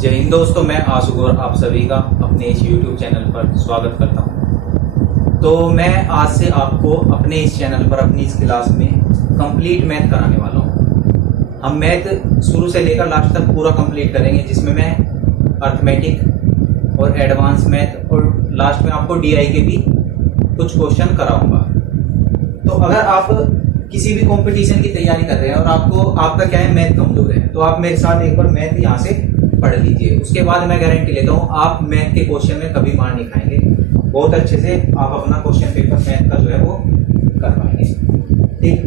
जय हिंद दोस्तों, मैं आशुगौर आप सभी का अपने इस YouTube चैनल पर स्वागत करता हूं। तो मैं आज से आपको अपने इस चैनल पर अपनी इस क्लास में कंप्लीट मैथ कराने वाला हूं। हम मैथ शुरू से लेकर लास्ट तक पूरा कंप्लीट करेंगे, जिसमें मैं अर्थमेटिक और एडवांस मैथ और लास्ट में आपको DI के भी कुछ क्वेश्चन कराऊंगा। तो अगर आप किसी भी कंपटीशन की तैयारी कर रहे हैं और आपका क्या है, मैथ कमजोर है, तो आप मेरे साथ एक बार मैथ यहाँ से पढ़ लीजिए। उसके बाद मैं गारंटी लेता हूँ आप मैथ के क्वेश्चन में कभी मार नहीं खाएंगे। बहुत अच्छे से आप अपना क्वेश्चन पेपर मैथ का जो है वो कर पाएंगे। ठीक,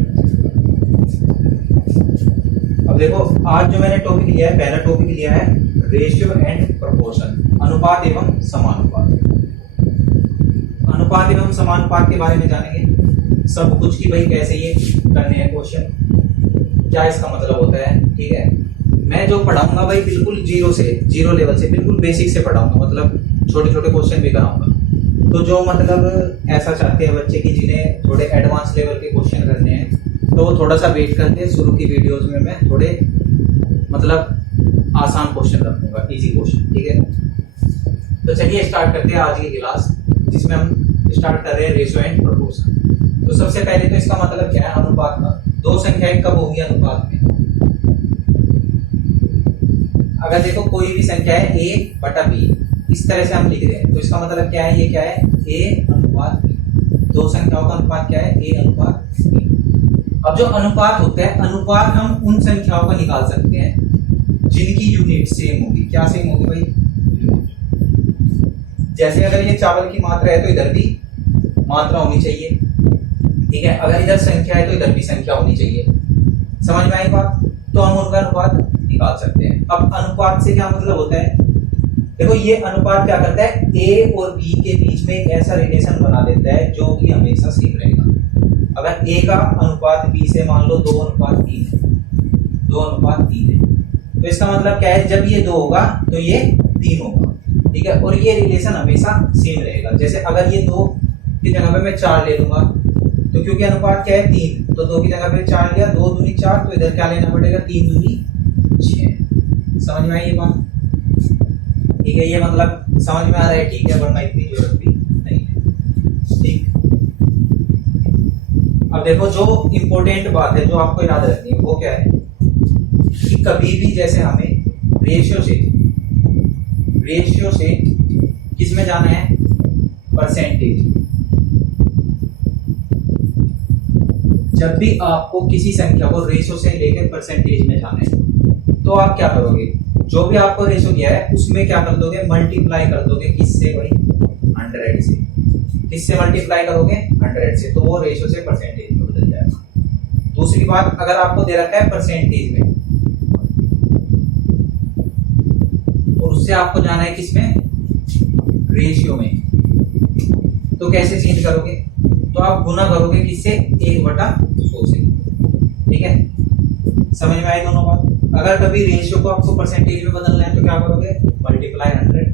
अब देखो, आज जो मैंने टॉपिक लिया है, पहला टॉपिक लिया है रेशियो एंड प्रोपोर्शन, अनुपात एवं समानुपात। अनुपात एवं समानुपात के बारे में जानेंगे सब कुछ की भाई कैसे ये करने हैं क्वेश्चन, क्या इसका मतलब होता है। ठीक है, मैं जो पढ़ाऊंगा भाई बिल्कुल जीरो लेवल से, बिल्कुल बेसिक से पढ़ाऊंगा, मतलब छोटे छोटे क्वेश्चन भी कराऊंगा। तो जो मतलब ऐसा चाहते हैं बच्चे कि जिन्हें थोड़े एडवांस लेवल के क्वेश्चन करने हैं, तो वो थोड़ा सा वेट करते हैं। शुरू की वीडियोस में मैं थोड़े मतलब आसान क्वेश्चन रखूंगा, इजी क्वेश्चन। ठीक है, तो चलिए स्टार्ट करते हैं आज की क्लास, जिसमें हम स्टार्ट कर रहे हैं रेशियो एंड प्रोपोर्शन। तो सबसे पहले तो इसका मतलब क्या है अनुपात का। दो संख्याएं कब होगी अनुपात में? अगर देखो कोई भी संख्या है a/b, इस तरह से हम लिख रहे हैं, तो इसका मतलब क्या है, ये क्या है, a अनुपात b। दो संख्याओं का अनुपात क्या है, a अनुपात b। अब जो अनुपात होता है, अनुपात हम उन संख्याओं का निकाल सकते हैं जिनकी यूनिट सेम होगी। क्या सेम होगी भाई? यूनिट। जैसे अगर ये चावल की मात्रा है तो इधर भी मात्रा होनी चाहिए। ठीक है, अगर इधर संख्या है तो इधर भी संख्या होनी चाहिए। समझ में आई बात? तो हम उनका अनुपात निकाल सकते हैं। अब अनुपात से क्या मतलब होता है, देखो ये अनुपात क्या करता है, a और b के बीच में एक ऐसा रिलेशन बना देता है जो कि हमेशा सेम रहेगा। अगर a का अनुपात b से मान लो 2:3 है, 2:3 है, तो इसका मतलब क्या है, जब ये 2 होगा तो ये 3 होगा। ठीक है, और ये रिलेशन हमेशा सेम रहेगा। जैसे अगर ये 2 की जगह पे मैं 4 ले लूंगा, तो क्योंकि अनुपात क्या है 3, तो 2 की जगह पे 4 लिया, 2 दूनी 4, तो इधर क्या लेना पड़ेगा, 3 दूनी 6। समझ में आई ये बात? ठीक है, ये मतलब समझ में आ रहा है? ठीक है, वरना इतनी जरूरत भी नहीं है। ठीक, अब देखो जो इंपॉर्टेंट बात है जो आपको याद रखनी है वो क्या है कि कभी भी जैसे हमें रेशियो से किस में जाना है, परसेंटेज। जब भी आपको किसी संख्या को रेशियो से लेकर परसेंटेज में जाना है, तो आप क्या करोगे, जो भी आपको रेशियो दिया है उसमें क्या कर दोगे, मल्टीप्लाई कर दोगे। किससे भाई? 100 से। किससे मल्टीप्लाई करोगे? 100 से। तो वो रेशियो से परसेंटेज में बदल जाएगा। दूसरी बात, अगर आपको दे रखा है परसेंटेज में और उससे आपको जाना है किसमें, रेशियो में, तो कैसे चेंज करोगे? तो आप गुना करोगे किससे, 1/100 से। ठीक है, समझ में आई दोनों बात? अगर कभी रेशियो को आपको परसेंटेज में बदलना है तो क्या करोगे, मल्टीप्लाई 100।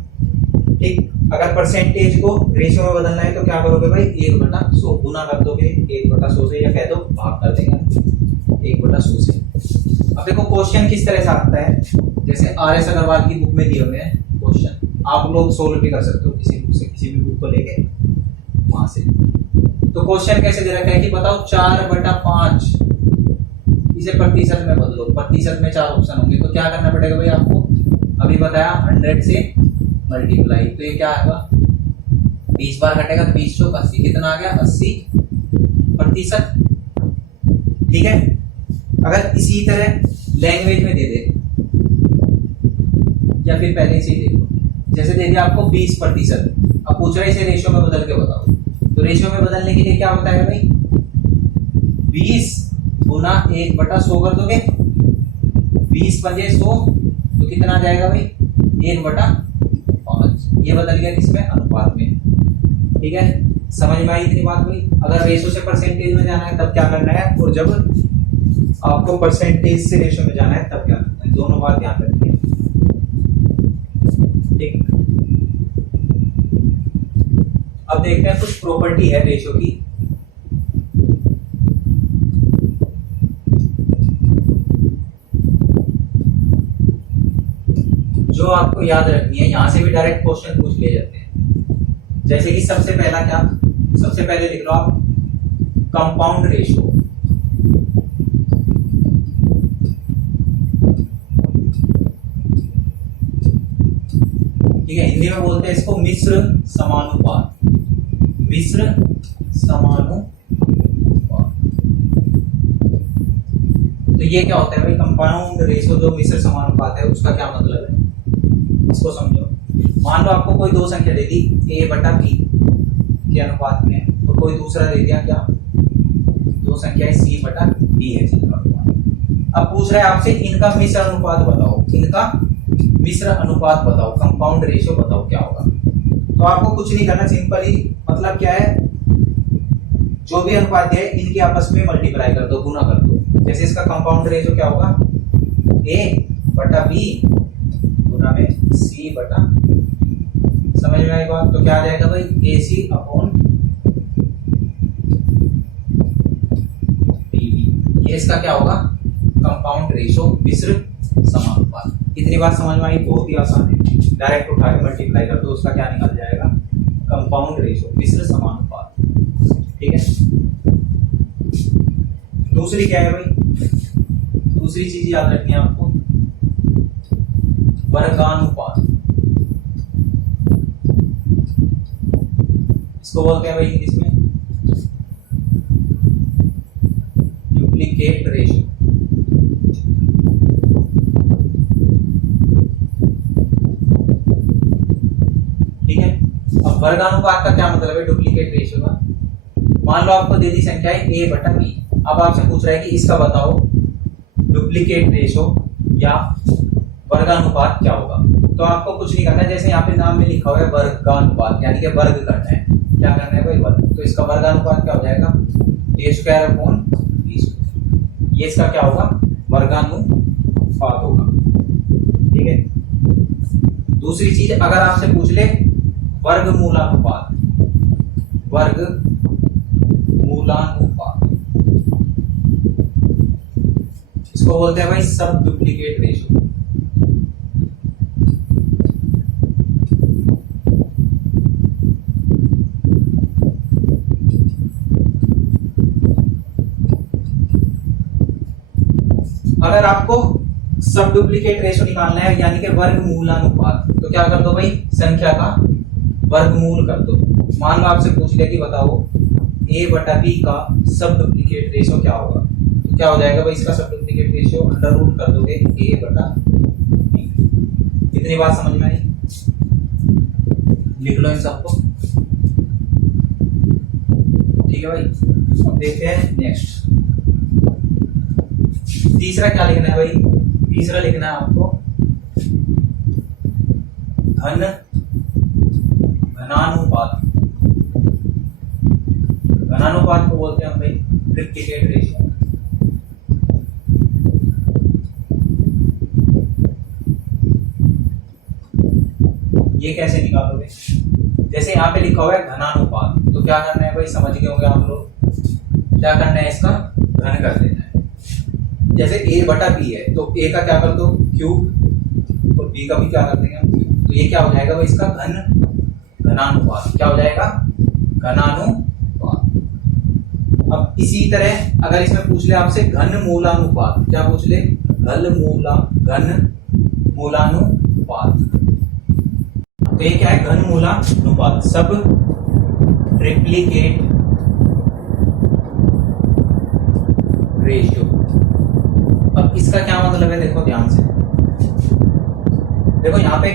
ठीक, अगर परसेंटेज को रेशियो में बदलना है तो क्या करोगे भाई, 1/100 गुना कर दोगे 1/100 से, या कह दो भाग कर देंगे 1/100 से। अब देखो क्वेश्चन किस तरह से आता है, जैसे RS अग्रवाल की बुक में दिए हुए हैं क्वेश्चन, आप लोग सोल्व भी कर सकते हो किसी बुक से, किसी भी बुक को लेके वहां से। तो क्वेश्चन कैसे दे रखा है कि बताओ 4/5, इसे प्रतिशत में बदलो। प्रतिशत में 4 ऑप्शन होंगे, तो क्या करना पड़ेगा भाई आपको, अभी बताया 100 से मल्टीप्लाई, तो ये क्या आएगा, 20 बार घटेगा तो 20 चौक 80, कितना आ गया, 80%। ठीक है, अगर इसी तरह लैंग्वेज में दे दे या फिर पहले से ही दे दो, जैसे दे दिया आपको 20%, अब पूछ रहे इसे रेशियो में बदल के बताओ। तो रेशियो में बदलने के लिए क्या होता है भाई, 20 गुना 1/100 कर दोगे, 20×100, तो कितना आ जाएगा भाई, 1/5। ये बदल गया किसमें, अनुपात में। ठीक है, समझ में आई इतनी बात भाई? अगर रेशियो से परसेंटेज में जाना है तब क्या करना है, और जब आपको परसेंटेज से रेशियो में जाना है तब क्या करना है, दोनों बात ध्यान रखिए। ठीक, अब देखते हैं कुछ प्रॉपर्टी है रेशियो की। जो आपको याद रखनी है, यहां से भी डायरेक्ट क्वेश्चन पूछ लिए जाते हैं। जैसे कि सबसे पहला क्या, सबसे पहले लिख लो आप कंपाउंड रेशियो। ठीक है, हिंदी में बोलते हैं इसको मिश्र समानुपात। मिश्र समानुपात। तो ये क्या होता है भाई, कंपाउंड रेशियो जो मिश्र समानुपात है उसका क्या मतलब है, इसको समझो। मान लो आपको कोई दो संख्या दे दी a बटा b के अनुपात में, और कोई दूसरा दे दिया क्या, दो संख्याएं c बटा b है जिनका अनुपात। अब पूछ रहा है आपसे इनका मिश्र अनुपात बताओ, इनका मिश्र अनुपात बताओ, कंपाउंड रेशियो बताओ क्या होगा। तो आपको कुछ नहीं करना, सिंपल ही मतलब क्या है, जो भी अनुपात है इनकी आपस में मल्टीप्लाई कर दो, गुना कर दो। जैसे इसका कंपाउंड रेशियो क्या होगा, a बटा b गुना में c बटा, समझ में आई बात। तो क्या आ जाएगा भाई, ac अपॉन bd। ये इसका क्या होगा, कंपाउंड रेशियो, मिश्र समानुपात। इतनी बात समझ में आई, बहुत ही आसान है, डायरेक्ट उठा के मल्टीप्लाई कर दो, उसका क्या निकल जाएगा, कंपाउंड रेशियो, मिश्र समानुपात। ठीक है, दूसरी क्या है भाई, दूसरी चीज याद रखनी है आपको, वर्गानुपात। इसको बोलते हैं भाई इंग्लिश में डुप्लीकेट रेशियो। ठीक है, अब वर्गानुपात का क्या मतलब है, डुप्लीकेट रेशियो का। मान लो आपको दे दी संख्या है a बटा b, अब आपसे पूछ रहा है कि इसका बताओ डुप्लीकेट रेशियो या वर्गानुपात क्या होगा। तो आपको कुछ नहीं करना है, जैसे यहाँ पे नाम में लिखा हुआ है वर्गानुपात, यानी कि वर्ग करना है। क्या करना है भाई, वर्ग। तो इसका वर्गानुपात क्या हो जाएगा, a square upon b square. ये इसका क्या होगा, वर्गानुपात होगा। ठीक है, दूसरी चीज अगर आपसे पूछ ले वर्गमूलानुपात, वर्गमूलानुपात, इसको बोलते हैं भाई सब डुप्लीकेट रेशियो। अगर आपको सब डुप्लीकेट रेशियो निकालना है, यानी कि वर्गमूलानुपात, तो क्या कर दो भाई, संख्या का वर्गमूल कर दो। मान लो आपसे पूछ लिया कि बताओ a बटा b का सब डुप्लीकेट रेशियो क्या होगा, तो क्या हो जाएगा भाई, इसका सब डुप्लीकेट रेशियो अंडर रूट कर दोगे a बटा b। इतनी बात समझ में आई, लिख लो इन सबको। ठीक है भाई, अब देखते हैं नेक्स्ट। तीसरा क्या लिखना है भाई, तीसरा लिखना है आपको घनानुपात। घनानुपात को बोलते हैं हम भाई डुप्लीकेट रेशियो। ये कैसे निकालोगे, जैसे यहाँ पे लिखा हुआ है घनानुपात, तो क्या करना है भाई, समझ गए होंगे आप लोग। क्या करना है, इसका घन कर देना है। जैसे a बटा b है, तो a का क्या कर दो क्यूब, और b का भी क्या कर देंगे हम क्यूब। तो ये क्या हो जाएगा भाई, इसका घनानुपात। क्या हो जाएगा, घनानुपात। अब इसी तरह अगर इसमें पूछ ले आपसे घनमूलानुपात, क्या पूछ ले, घनमूलानुपात, तो ये क्या है, घनमूलानुपात, सब ट्रिप्लीकेट रेशियो। अब इसका क्या मतलब है, देखो ध्यान से, देखो यहाँ पे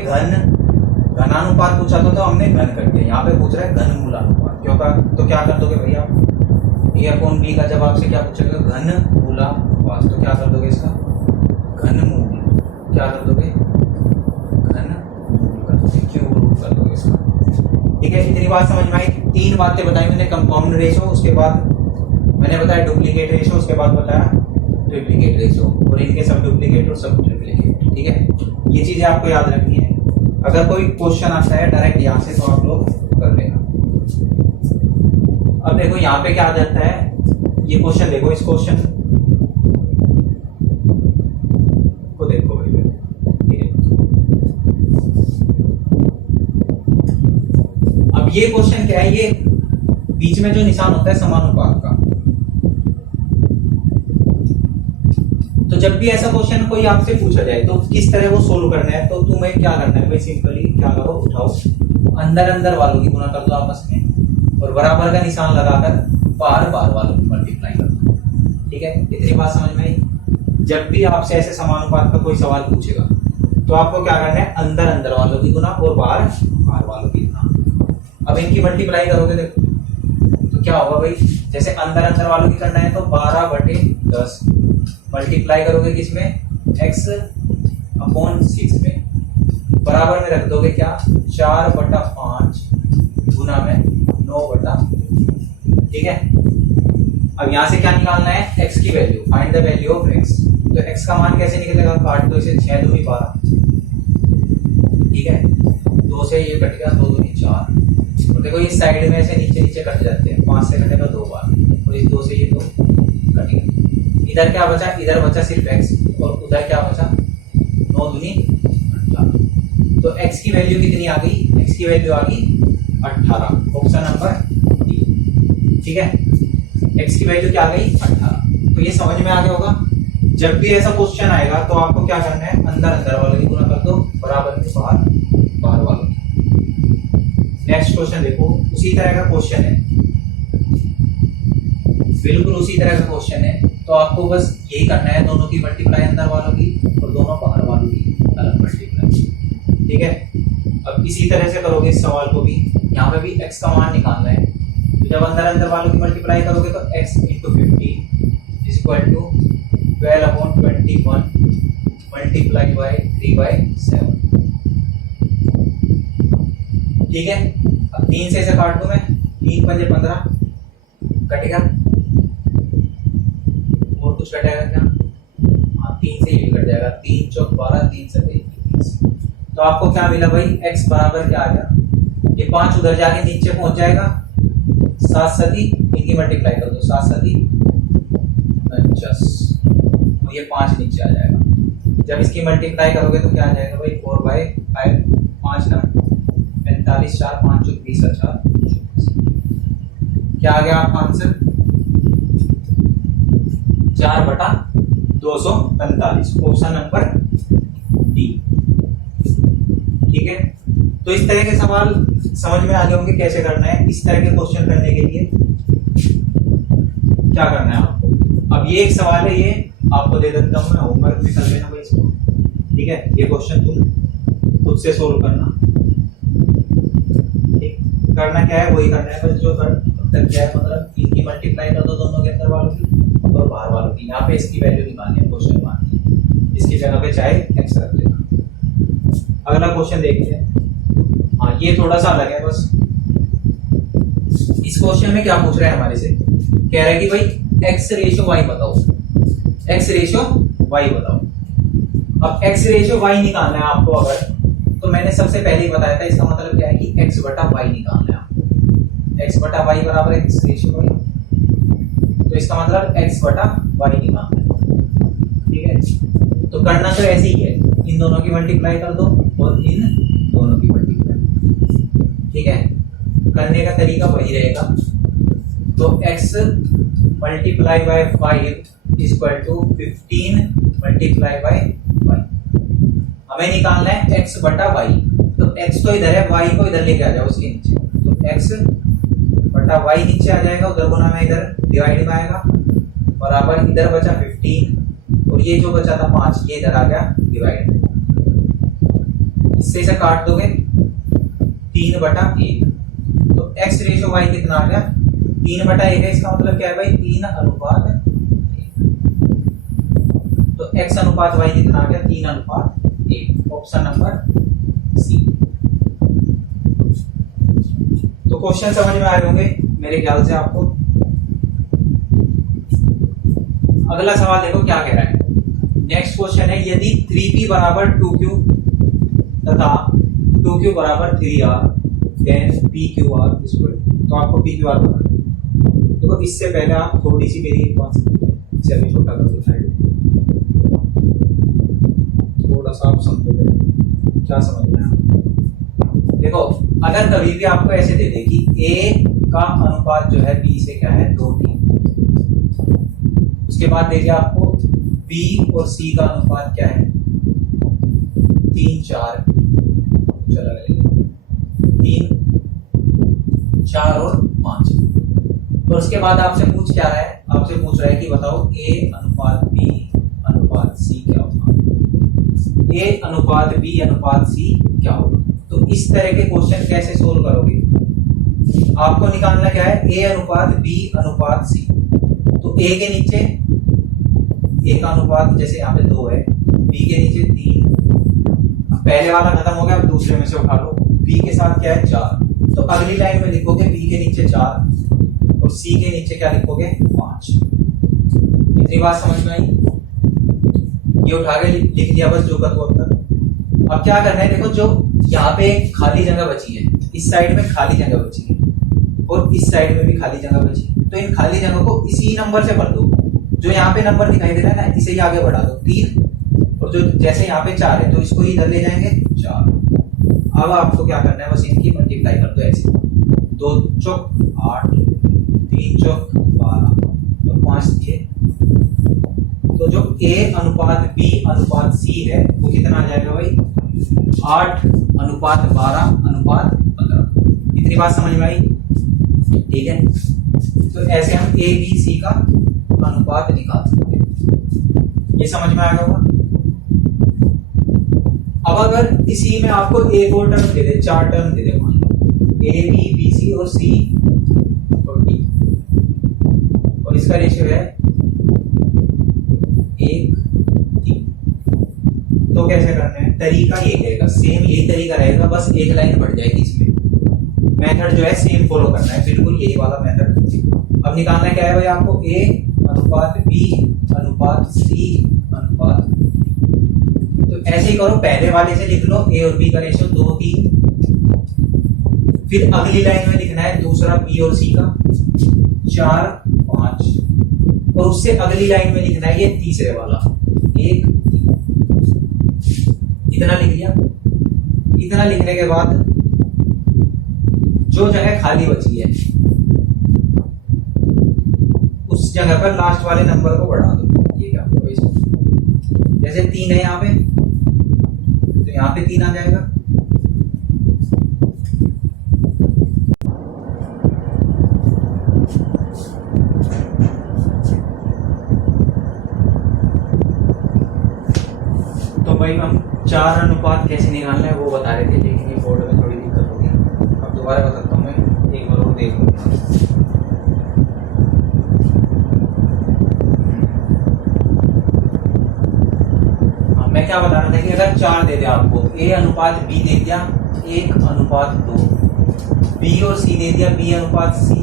घनानुपात पूछा था तो हमने घन कर दिया, यहाँ पे पूछ रहा है घनमूलानुपात। क्यों का, तो क्या कर दोगे भैया, a अपॉन b का जवाब से क्या पूछेगा, घनमूलानुपात, तो क्या कर दोगे इसका घनमूल, क्या कर दोगे, घनमूल क्यूब रूट कर दोगे इसका। ठीक है, इतनी बात समझ में आई। तीन बातें बताई मैंने, कंपाउंड रेशियो, उसके बाद मैंने बताया डुप्लीकेट रेशियो, उसके बाद बताया ट्रिप्लीकेट रेशियो, और इनके सब डुप्लीकेट और सब ट्रिप्लीकेट। ठीक है, ये चीजें आपको याद रखनी है। अगर कोई क्वेश्चन आता है डायरेक्ट यहाँ से, तो आप लोग कर लेना। अब देखो यहाँ पे क्या आ जाता है, ये क्वेश्चन देखो, इस क्वेश्चन को देखो भाई, ठीक है। ये क्वेश्चन क्या है, ये बीच में जो निशान होता है समानुपात का, तो जब भी ऐसा क्वेश्चन कोई आपसे पूछा जाए तो किस तरह वो सोल्व करना है, तो तुम्हें क्या करना है भाई, सिंपली क्या करो, उठाओ, अंदर अंदर वालों की गुना कर दो आपस में, और बराबर का निशान लगाकर बाहर बाहर वालों की मल्टीप्लाई कर दो। ठीक है, इतनी बात समझ में आई। जब भी आपसे ऐसे समानुपात का कोई सवाल पूछेगा तो आपको क्या करना है, अंदर अंदर वालों की गुना और बाहर बाहर वालों की गुना। अब इनकी मल्टीप्लाई करोगे देखो तो क्या होगा भाई, जैसे अंदर अंदर वालों की करना है तो 12/10 मल्टीप्लाई करोगे किसमें, x अपॉन 6 में, बराबर में रख दोगे क्या, 4/5 गुना में 9/। ठीक है, अब यहां से क्या निकालना है, x की value, find the value of x। तो x का मान कैसे निकलेगा, काट दो इसे, 6 दूनी 12। ठीक है, 2 से ये कट गया, 2 दूनी 4, और देखो इस साइड में ऐसे नीचे नीचे कट जाते हैं, 5 से कटेगा 2 बार, और इस 2 से ये 2 कट गया। इधर क्या बचा, इधर बचा सिर्फ x, और उधर क्या बचा, 9 दूनी 18। तो x की वैल्यू कितनी आ गई, x की वैल्यू आ गई 18, ऑप्शन नंबर डी। ठीक है, x की वैल्यू क्या आ गई, 18। तो ये समझ में आ गया होगा। जब भी ऐसा क्वेश्चन आएगा तो आपको क्या करना है, अंदर अंदर वालों की गुना कर दो, बराबर में बाहर बाहर वालों की। नेक्स्ट क्वेश्चन देखो, उसी तरह का क्वेश्चन है, बिल्कुल उसी तरह का क्वेश्चन है। तो आपको बस यही करना है, दोनों की मल्टीप्लाई अंदर वालों की और दोनों बाहर वालों की अलग मल्टीप्लाई। ठीक है, अब इसी तरह से करोगे इस सवाल को भी, यहाँ पे भी x का मान निकालना है। तो जब अंदर अंदर वालों की मल्टीप्लाई करोगे तो x into 15 is equal to 12/21 multiply by 3/7। ठीक है, अब 3 से इसे काट दूं मैं, 3 पंजे 15 कटेगा, और कुछ कटेगा क्या, हाँ 3 से ये कट जाएगा, 3 चौक 12, 3 7 21। तो आपको क्या मिला भाई, x बराबर क्या आ गया, ये 5 उधर जाके नीचे पहुंच जाएगा, 7 सती इनकी मल्टीप्लाई कर दो, 7 सती 49, और ये 5 नीचे आ जाएगा। जब इसकी मल्टीप्लाई करोगे तो क्या आ जाएगा भाई, 4/5, 5 ना 45, 4 5 चौक 20, 4 क्या आ गया आपका आंसर, 4/245, ऑप्शन नंबर डी। ठीक है, तो इस तरह के सवाल समझ में आ गए होंगे कैसे करना है। इस तरह के क्वेश्चन करने के लिए क्या करना है आपको, अब ये एक सवाल है, ये आपको दे देता हूं मैं, होमवर्क में कर लेना भाई इसको। ठीक है, ये क्वेश्चन तुम खुद से सोल्व करना। ठीक, करना क्या है वही करना है, बस जो कर क्या है, मतलब इनकी मल्टीप्लाई कर दो दोनों के अंदर वालों की और बाहर वालों की। यहाँ पे इसकी वैल्यू निकालनी है, क्वेश्चन मार्क, इसकी जगह पे चाहे x रख लेना। अगला क्वेश्चन देखते हैं। हाँ, ये थोड़ा सा अलग है बस। इस क्वेश्चन में क्या पूछ रहा है हमारे से, कह रहा है कि भाई x रेशो y बताओ, x रेशो y बताओ। अब x रेशो y निकालना है आपको, अगर तो मैंने सबसे पहले ही बताया था, इसका मतलब क्या है कि x बटा y निकालना है आपको। x बटा y बराबर है x रेशो y, तो इसका मतलब x बटा y निकालना है। ठीक है, तो करना तो ऐसे ही है, इन दोनों की मल्टीप्लाई कर दो और इन दोनों की मल्टीप्लाई। ठीक है, करने का तरीका वही रहेगा। तो x multiply by 5 equal to 15 multiply by y। हमें निकालना है x बटा y, तो x तो इधर है, y को इधर लेके आ जाओ उसके नीचे, तो x बटा y नीचे आ जाएगा, उधर गुना में इधर डिवाइड में आएगा, बराबर इधर बचा 15 और ये जो बचा था 5 ये इधर आ गया डिवाइड में। इससे इसे काट दोगे 3/1, तो x रेशो y कितना आ गया, 3/1 है। इसका मतलब क्या है भाई, 3:1। तो x अनुपात y कितना आ गया, 3:1, ऑप्शन नंबर सी। तो क्वेश्चन समझ में आ रहे होंगे मेरे ख्याल से आपको। अगला सवाल देखो क्या कह रहा है। नेक्स्ट क्वेश्चन है, यदि 3p बराबर 2q तथा 2q बराबर 3r देन pqr इक्वल, तो आपको pqr पता है। देखो इससे पहले आप थोड़ी सी मेरी बात इसे अभी छोटा कर दो साइड, थोड़ा सा आप समझोगे क्या समझना है। देखो अगर कभी भी आपको ऐसे दे दे कि ए का अनुपात जो है बी से क्या है 2:3, उसके बाद दे दिया आपको बी और सी का अनुपात क्या है 3:4, चला 3, 4 और 5। और उसके बाद आपसे पूछ क्या रहा है, आपसे पूछ रहा है कि बताओ ए अनुपात बी अनुपात सी क्या होगा, ए अनुपात बी अनुपात सी क्या होगा। तो इस तरह के क्वेश्चन कैसे सोल्व करोगे, आपको निकालना क्या है ए अनुपात बी अनुपात सी। तो ए के नीचे ए का अनुपात जैसे यहाँ पे 2 है, बी के नीचे 3, पहले वाला खत्म हो गया, अब दूसरे में से उठा लो, बी के साथ क्या है 4, तो अगली लाइन में लिखोगे बी के नीचे 4 और सी के नीचे क्या लिखोगे 5। इतनी बात समझ में आई, ये उठा के लिख दिया बस जो कर वो अब तक। अब क्या करना है, देखो जो यहाँ पे खाली जगह बची है, इस साइड में खाली जगह बची है और इस साइड में भी खाली जगह बची है, तो इन खाली जगह को इसी नंबर से भर दो। जो यहाँ पे नंबर दिखाई दे रहा है ना, इसे ही आगे बढ़ा दो 3, और जो जैसे यहाँ पे 4 है तो इसको इधर ले जाएंगे 4। अब आपको क्या करना है, बस इनकी मल्टीप्लाई कर दो ऐसे, 2 चौक 8, 3 चौक 12 और 5 दिए, तो जो ए अनुपात बी अनुपात सी है वो कितना आ जाएगा भाई 8 अनुपात 12 अनुपात 15। इतनी बात समझ में आई, ठीक है। तो ऐसे हम ए बी सी का अनुपात निकाल सकते हैं, ये समझ में आया होगा। अब अगर इसी में आपको एक और टर्म दे दे, 4 टर्म दे दे, मान लो ए बी बी सी और सी और डी, और इसका रेशियो है 1:3, तो कैसे करना है, तरीका ये रहेगा, सेम यही तरीका रहेगा, बस एक लाइन बढ़ जाएगी इसमें। मेथड जो है सेम फॉलो करना है, बिल्कुल यही वाला मेथड। अब निकालना क्या है भाई आपको, ए अनुपात बी अनुपात सी अनुपात, तो ऐसे ही करो, पहले वाले से लिख लो ए और बी का रेशियो 2:3, फिर अगली लाइन में लिखना है दूसरा बी और सी का 4:5, और उससे अगली लाइन में लिखना है ये तीसरे वाला 1:3। इतना लिख लिया। इतना लिखने के बाद जो जगह खाली बची है उस जगह पर लास्ट वाले नंबर को बढ़ा दो। ये क्या होगा, जैसे 3 है यहाँ पे तो यहाँ पे 3 आ जाएगा, तो भाई हम 4 अनुपात कैसे निकालना है वो बता रहे थे, लेकिन ये बोर्ड में थोड़ी दिक्कत होगी। अब दोबारा बताता हूँ मैं, एक बार और देख लो। मैं क्या बता रहा था कि अगर 4 दे दिया आपको, ए अनुपात बी दे दिया 1 अनुपात 2, बी और सी दे दिया बी अनुपात सी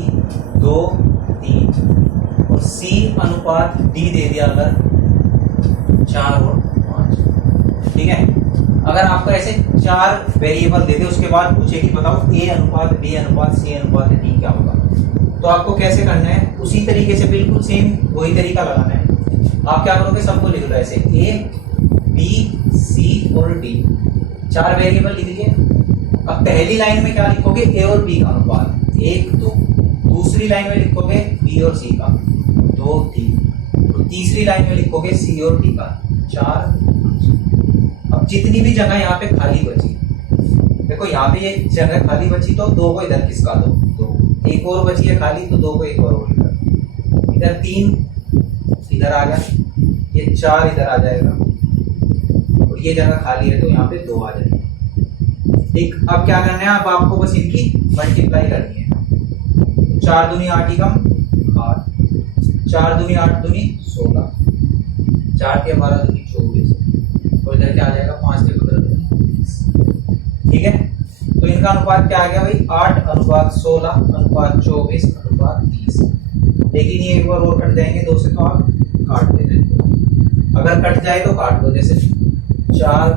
2:3, और सी अनुपात डी दे दिया अगर 4 और 5, ठीक है। अगर आपको ऐसे 4 वेरिएबल दे दे, उसके बाद पूछे कि बताओ ए अनुपात बी अनुपात सी अनुपात डी क्या होगा, तो आपको कैसे करना है, उसी तरीके से बिल्कुल सेम वही तरीका लगाना है। आप क्या करोगे, सबको लिख लो ऐसे, ए बी सी और डी, 4 वेरिएबल लिख लिए। अब पहली लाइन में क्या लिखोगे, ए और बी का अनुपात 1:2, दूसरी लाइन में लिखोगे बी और सी का 2:3, और तीसरी लाइन में लिखोगे सी और डी का 4:5। अब जितनी भी जगह यहाँ पे खाली बची, देखो यहाँ पे ये जगह खाली बची तो 2 को इधर खिसका दो, तो एक और बची है खाली तो 2 को एक और इधर 3 इधर आ गया, ये 4 इधर आ जाएगा, और ये जगह खाली है तो यहाँ पे 2 आ जाएगा। ठीक, अब क्या करना है, अब आपको बस इनकी मल्टीप्लाई करनी है। 4 दूनी 8 ही कम 8, 4 दूनी 8 दूनी 16, 4 के 12 दूनी 24, और इधर क्या आ जाएगा 5 के 15 दूनी 20। ठीक है, तो इनका अनुपात क्या आ गया भाई, 8 अनुपात 16 अनुपात 24 अनुपात 30। लेकिन ये एक बार और कट जाएंगे 2 से, तो आप काट देते हैं। अगर कट जाए तो काट दो, जैसे 4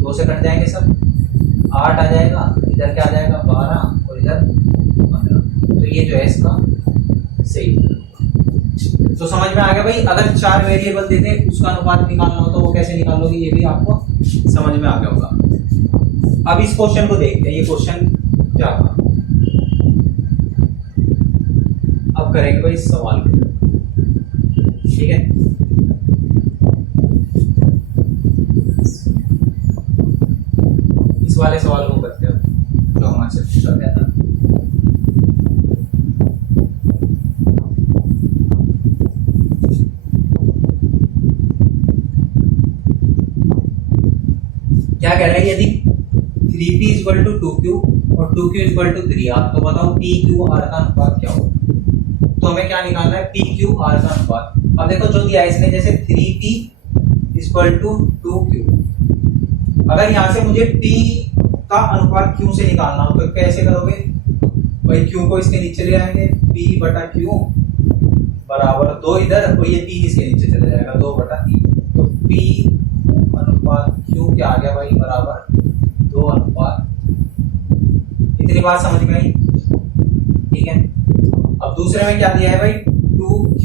2 से कट जाएंगे सब, 8 आ जाएगा, इधर क्या आ जाएगा 12 और इधर 15, तो ये जो है इसका सही। तो समझ में आ गया भाई, अगर 4 वेरिएबल देते उसका अनुपात निकालना हो तो वो कैसे निकालोगे, ये भी आपको समझ में आ गया होगा। अब इस क्वेश्चन को देखते हैं, ये क्वेश्चन क्या था। अब करेंगे भाई इस सवाल को, ठीक है। इस वाले सवाल को करते हैं जो हमारे से पूछा गया था। क्या कह रहा है, यदि 3p इक्वल टू 2q और 2q इक्वल टू 3r, तो बताओ pqr का अनुपात क्या होगा। तो हमें क्या निकालना है, pqr का अनुपात। अब देखो जो दिया है इसने, जैसे 3p इक्वल टू 2q, अगर यहां से मुझे p का अनुपात q से निकालना हो तो कैसे करोगे भाई, q को इसके नीचे ले आएंगे, p बटा q बराबर 2 इधर, और ये p इसके नीचे चला जाएगा 2 बटा 3, तो p अनुपात q क्या आ गया भाई, बराबर 2 अनुपात। इतनी बात समझ में आई, ठीक है। अब दूसरे में क्या दिया है भाई, 2q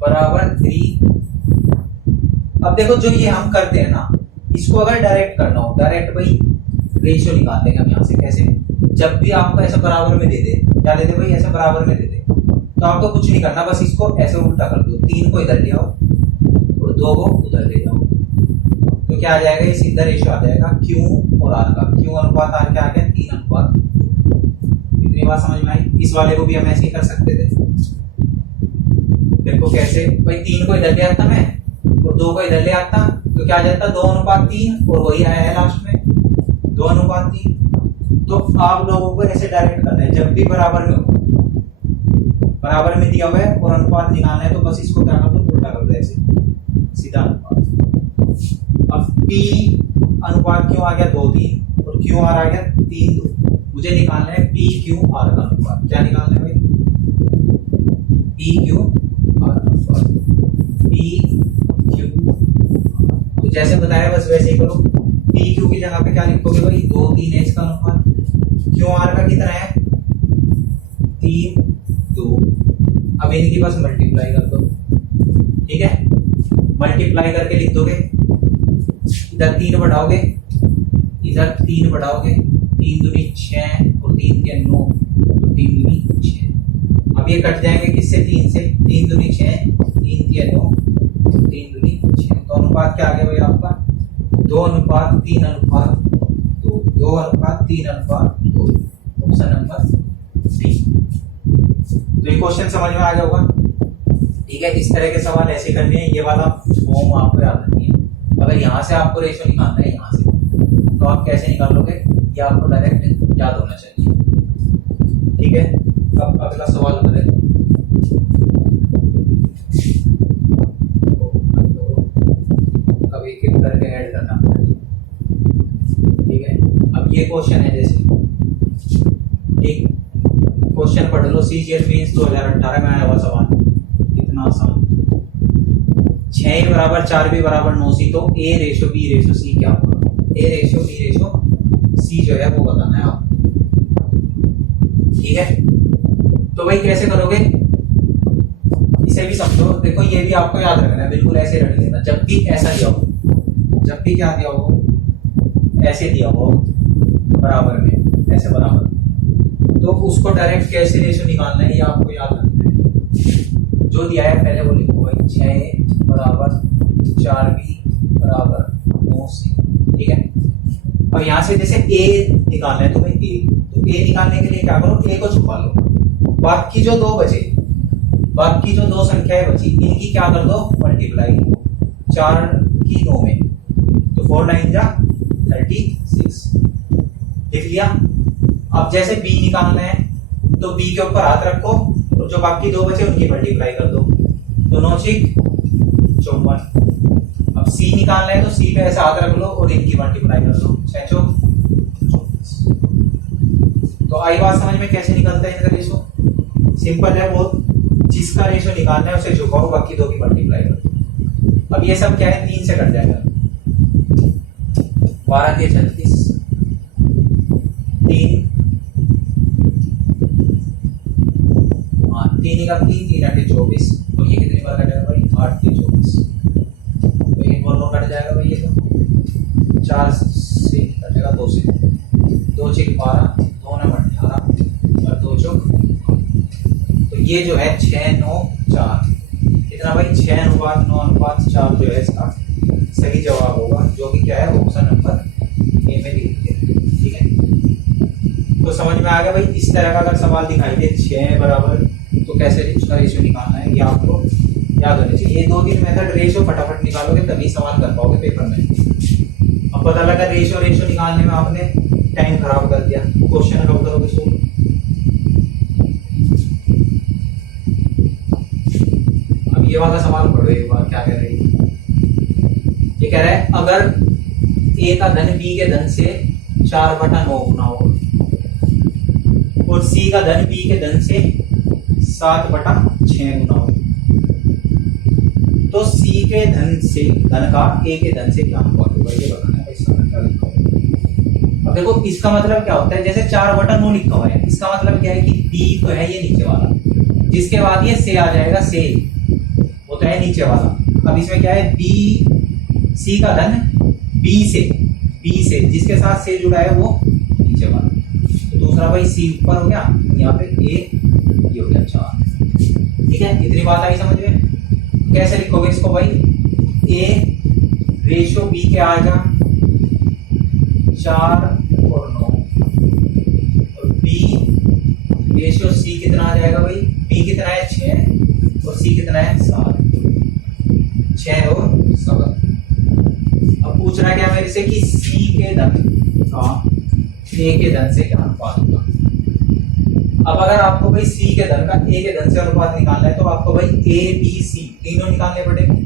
बराबर 3। अब देखो जो ये हम करते हैं ना, इसको अगर डायरेक्ट करना हो, डायरेक्ट भाई रेशियो निकाल देंगे हम यहाँ से। कैसे, जब भी आपको ऐसा बराबर में दे दे, क्या दे दे भाई, ऐसा बराबर में दे दे, तो आपको कुछ नहीं करना, बस इसको ऐसे उल्टा कर दो, 3 को इधर ले आओ और 2 को उधर ले जाओ, तो क्या आ जाएगा, ये सीधा रेशियो आ जाएगा q और r का। q अनुपात r क्या आ गया, 3 अनुपात। इतनी बात समझ में आई। इस वाले को भी हम ऐसे ही कर सकते थे। देखो कैसे भाई, 3 को इधर ले आता मैं और 2 को इधर ले आता, तो क्या आ जाता, 2 अनुपात 3, और वही आया है लास्ट में 2 अनुपात 3। तो आप लोगों को ऐसे डायरेक्ट करना है, जब भी बराबर में हो, बराबर में दिया हुआ है और अनुपात निकालना है, तो बस इसको क्या कर दो, उल्टा कर दो ऐसे, सीधा अनुपात। अब p अनुपात क्यों आ गया 2 3 और क्यू आर आ गया 3 2, मुझे निकालना है p q r का अनुपात। क्या निकालना है भाई, p q r अनुपात, p q। तो जैसे बताया बस वैसे ही करो। p q की जगह पे क्या लिखोगे भाई, 2 3 है इसका अनुपात, q r का कितना है 3 2। अब इनकी बस मल्टीप्लाई कर दो, ठीक है। मल्टीप्लाई करके लिख दोगे, इधर 3 बढ़ाओगे, इधर 3 बढ़ाओगे, 3 दूनी 6 और 3 के 9, तो 3 दूनी 6। अब ये कट जाएंगे किससे, 3 से, 3 दूनी 6, 3 के 9, 3 दूनी 6। तो अनुपात क्या आ गया भाई आपका, 2 अनुपात 3 अनुपात 2, 2 अनुपात 3 अनुपात 2, ऑप्शन नंबर डी। तो ये क्वेश्चन समझ में आ गया होगा, ठीक है। इस तरह के सवाल ऐसे करने हैं, ये वाला फॉर्म आपको याद रखनी है। अगर यहाँ से आपको रेशियो निकालना है यहाँ से, तो आप कैसे निकालोगे, ये आपको डायरेक्ट याद होना चाहिए, ठीक है। अब अगला सवाल करें, अब एक एक करके ऐड करना, ठीक है। अब ये क्वेश्चन है, जैसे ठीक क्वेश्चन पढ़ लो, CGL मेंस 2018 में आया हुआ सवाल, इतना आसान। 6 बराबर 4b बराबर 9c, तो a ratio b ratio c क्या होगा, a ratio b ratio c जो है वो बताना है आप, ठीक है। तो भाई कैसे करोगे, इसे भी समझो। देखो ये भी आपको याद रखना है, बिल्कुल ऐसे रख लेना। जब भी ऐसा दिया हो, जब भी क्या दिया हो, ऐसे दिया हो बराबर में, ऐसे बराबर, तो उसको डायरेक्ट कैसे रेशो निकालना है ये आपको याद रखना है। जो दिया है पहले वो लिखो भाई, 6 बराबर 4b बराबर 9c, ठीक है। और यहाँ से जैसे a निकालना है तुम्हें, तो a निकालने के लिए क्या करो, a को छुपा लो, बाकी जो 2 बचे, बाकी जो 2 संख्याएं बची, इनकी क्या कर दो, मल्टीप्लाई। 4 की 9 में, तो 4 9 जा 36, लिख लिया। अब जैसे b निकालना है, तो b के ऊपर हाथ रखो और जो बाकी 2 बचे उनकी मल्टीप्लाई कर दो, तो 9 6 54। अब c निकालना है, तो c पे ऐसा हाथ रख लो और इनकी मल्टीप्लाई कर दो, 6 4 24। तो आई बात समझ में कैसे निकलता है इनका रेशो, सिंपल है बहुत। जिसका रेशो निकालना है उसे झुकाओ, बाकी 2 की मल्टीप्लाई करो। अब ये सब क्या है, 3 से कट जाएगा, 12 के 36, 3 3 का 3 3 8 24, तो ये कितनी बार कटेगा भाई, 8 3 24, तो ये दोनों कट जाएगा भाई, ये तो 4 से से कटेगा 2 से, 2 6 12, 2 9 18 और 2 चौक। तो ये जो है 6 9 4 कितना भाई 6 अनुपात 9 अनुपात 4 जो है इसका सही जवाब होगा, जो कि क्या है ऑप्शन नंबर ए में लिख दिया। ठीक है, तो समझ में आ गया भाई। इस तरह का अगर सवाल दिखाई दे 6 बराबर तो कैसे उसका रेशियो निकालना है, ये आपको याद होना चाहिए। ये 2-3 मेथड रेशियो फटाफट निकालोगे तभी सवाल कर पाओगे पेपर में। अब पता लगा रेशियो निकालने में आपने टाइम खराब कर दिया, क्वेश्चन कब करोगे सोल्व। अब ये वाला सवाल पढ़ो एक बार, क्या कह रही है। ये कह रहा है अगर a का धन b के धन से 4/9 गुना हो और c का धन b के धन से 7/6 गुना हो, तो c के धन का a के धन से क्या अनुपात होगा, ये बताना है। इसका क्या लिखा हुआ है, अब देखो इसका मतलब क्या होता है, जैसे 4/9 लिखा हुआ है, इसका मतलब क्या है कि b तो है ये नीचे वाला, जिसके बाद ये से आ जाएगा, से वो तो है नीचे वाला। अब इसमें क्या है b c का धन b से जिसके साथ से जुड़ा है वो नीचे वाला, तो दूसरा भाई c ऊपर हो गया, यहाँ पे a ये हो गया 4। ठीक है, इतनी बात आई समझ में। कैसे लिखोगे इसको भाई, a रेशियो b के आएगा 4 और 9 और b रेशियो c कितना आ जाएगा भाई, b कितना है 6 और c कितना है 7, 6 और 7। अब पूछ रहा है क्या मेरे से कि c के धन का a के धन से क्या अनुपात होगा। अब अगर आपको भाई c के धन का a के धन से अनुपात निकालना है तो आपको भाई a b c तीनों निकालने पड़ेंगे।